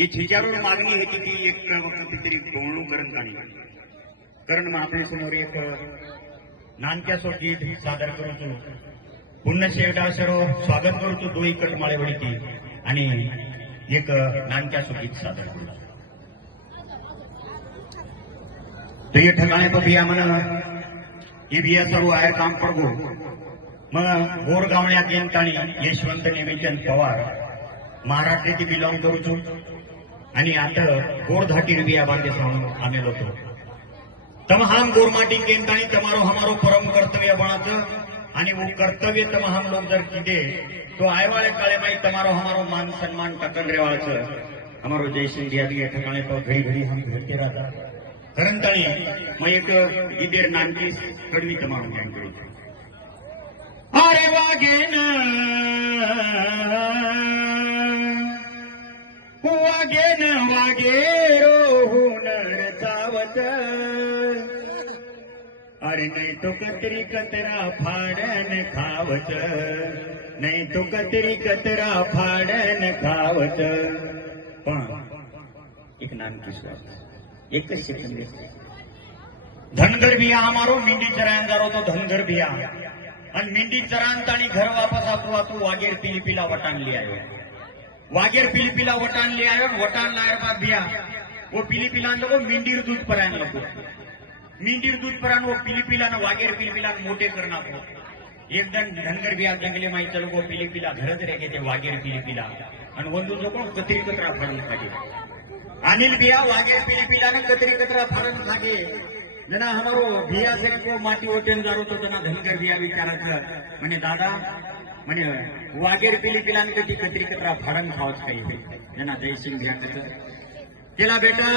ये छिच्यावर मागणी होती ती एक कितीतरी गवळू कारण आपल्या समोर एक नानक्याचो गीत सादर करूचो पुन्हा शेवटा सर्व स्वागत करूचो दोई कटमाळे वडीची आणि एक नानक्याचो गीत सादर करूचो तो ये ठिकाणी तो बिया म्हण ये बिया सर्व आहे काम पडगो मग गोरगावण्यात येताणी यशवंत निवेचन पवार महाराष्ट्राची बिलॉंग करूचो आणि आता गोरधाटी बिया बांधे सांगून आमेलो तो तमाम गोरमाटी केंताणी तमारो हमारो परम कर्तव्य बनाचं आणि वो कर्तव्य तमाम लोग जर कीधे तो आए वाले काले माई तमारो हमारो मान सम्मान टकन रेवाचं हमारो जय सिंह दिया ठिकाणी तो घड़ी घड़ी हम भेटते रहता करंताणी मग एक इधर नानकी कडवी तमारो ज्ञान करू अरे वागेन वागेरो हुनर चावत अरे नहीं तो कतरी कतरा फाड़न खावत नहीं तो कतरी कतरा फाड़न खावत पण एक नाम किस्सा एक सेकंड धनगर बिया हमारो मिंडी चरायन जारो तो धनगर बिया आणि मिंडी चरांत आणि घर वापस आतू वागेर पिलिपिला वटान ले आयो वागेर पिलिपिला वटान ले आयो वटान लायर बा बिया वो पिलिपिला वो मिंडीर दूध परायन लगो मिंडीर दूध परान वो पिलिपिला न वागेर पिलिपिला मोटे करना को एकदम धनगर बिया जंगले माई चलो वो पिलिपिला घरच रेगे ते वागेर पिलिपिला आणि वंदू जो कोण कतरी कतरा फाडून खागे अनिल बिया वागेर पिलिपिला न कतरी कतरा फाडून खागे जना हमारो बिया से को माटी ओटेन जारो तो जना धनगर बिया विचाराचं म्हणे दादा म्हणे वागेर पिलिपिला न कती कतरी कतरा फाडून खावच काही जना जयसिंग बिया कसं केला बेटा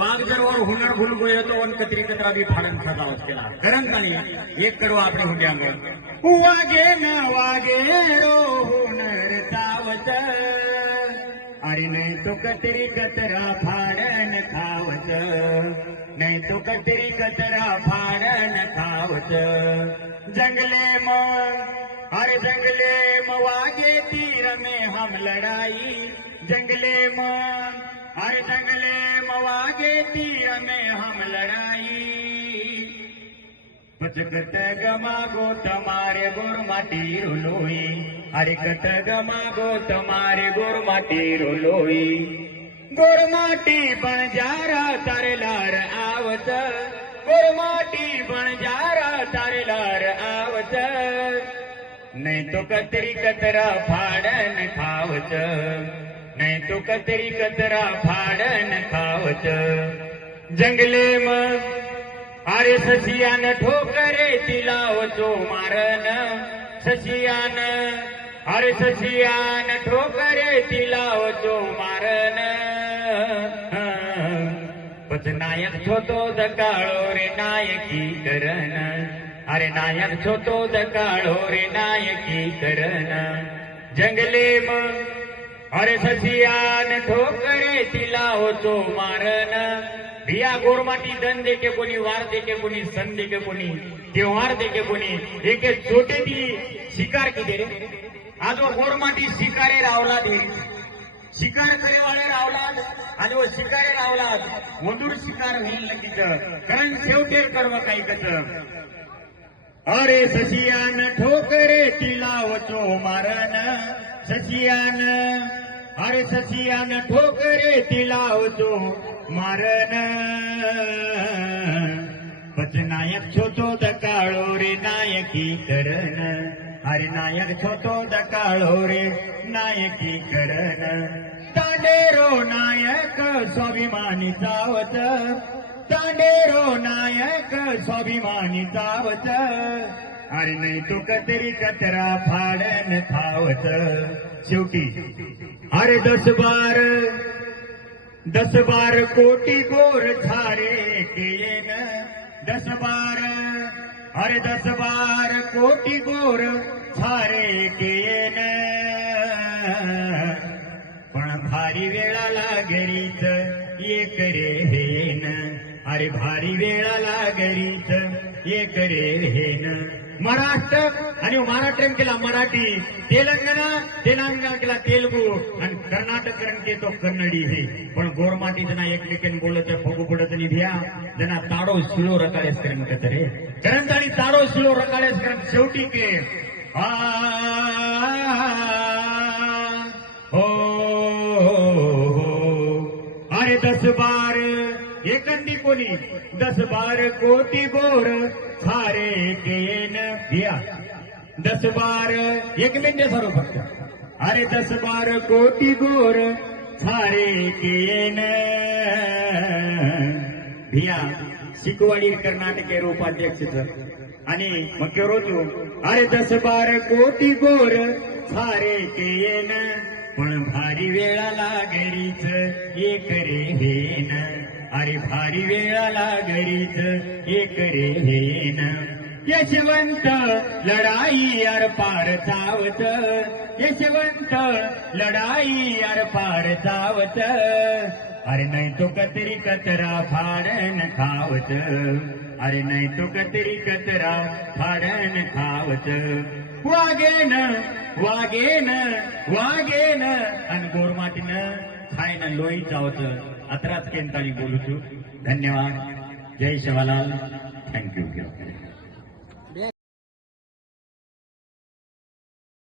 वाघ जर और हुनर भूल गए तो उन कतरी कतरा भी फाड़न खजावत केला करन कानी एक करो आपने हुड्यांग वागे न वागे रो हुनर तावत अरे नहीं तो कतरी कतरा फाड़न खावत नहीं तो कतरी कतरा फाड़न खावत जंगले में अरे जंगले में वागे तीर में हम लड़ाई जंगले में हर जंगले मवागे तीर में हम लड़ाई कत गमागो तुम्हारे गोर माटी रोलोई अरे कत गमागो तुम्हारे गोर माटी रोलोई गोर माटी बंजारा तारे लार आवत गोर माटी बंजारा तारे लार आवत नहीं तो कतरी कतरा फाड़न खावत नहीं तो कतरी कतरा फाड़न खावत जंगले में अरे ससियान ठोकरे तिलावचो मारन ससियान अरे ससियान ठोकरे तिलावचो मारन पच नायक छोतो दकाळो रे नायकी करन अरे नायक छोतो दकाळो रे नायकी करन जंगले में अरे ससियान ठोकरे तिलावचो मारन बिया गोरमाटी धन देके कोणी वार देके कोणी सन देके कोणी त्योहार देके कोणी एक छोटे ती शिकार की दे रे आज वो गोरमाटी शिकारे रावला दे शिकार करे वाले रावला आणि वो शिकारे रावला मधुर शिकार होईल लगीच कारण शेवटे कर्म काही कस अरे ससियान ठोकरे तिलावचो मारन ससियान अरे ससियान ठोकरे तिलावचो मारन पच नायक छोटो दकाळो रे नायकी करन अरे नायक छोटो दकाळो रे नायकी करन तांडेरो नायक स्वाभिमानी चावत तांडेरो नायक स्वाभिमानी चावत अरे नाही तो कतरी कतरा फाडन खावत शेवटी अरे 10-12 कोटी गोर थारे केन 10-12 अरे 10-12 कोटी गोर थारे केन पण भारी वेळा लागरीत एक रे हेन अरे भारी वेळा लागरीत एक रे हेन महाराष्ट्र आणि महाराष्ट्रीयन केला मराठी, तेलंगणा केला तेलुगू आणि कर्नाटकरण केतो कन्नडी हे. पण गोरमाटी जना एकमेकांनी बोलत फगू पडत नाही भ्या जना ताडो शिलो रकाळेस करेन का तरी कारण ताणी ताडो शिलो रकाळेस करेन शेवटी के हो अरे 10-12 एकंदी कोणी 10-12 कोटी गोर खारे केन भिया 10-12 एक मिनिट सर्व फक्त अरे 10-12 कोटी गोर खारे केन भिया शिकवाडी कर्नाटक उपाध्यक्ष आणि मग रोजू अरे 10-12 कोटी गोर खारे केन पण भारी वेळाला घरीच एक रे हेन अरे भारी वेळाला घरीच एक रे हेन यशवंत लढाई आर पार चावत यशवंत लढाई आर पार चावत अरे नाही तो कतरी कचरा फाडन खावत अरे नाही तो कतरी कचरा फाडन खावत वागेन वागेन वागेन आणि गोरमाटीनं खायनं लोही जावचं अत्राच केंताळी बोलू. धन्यवाद. जय शिवलाल. थँक्यू.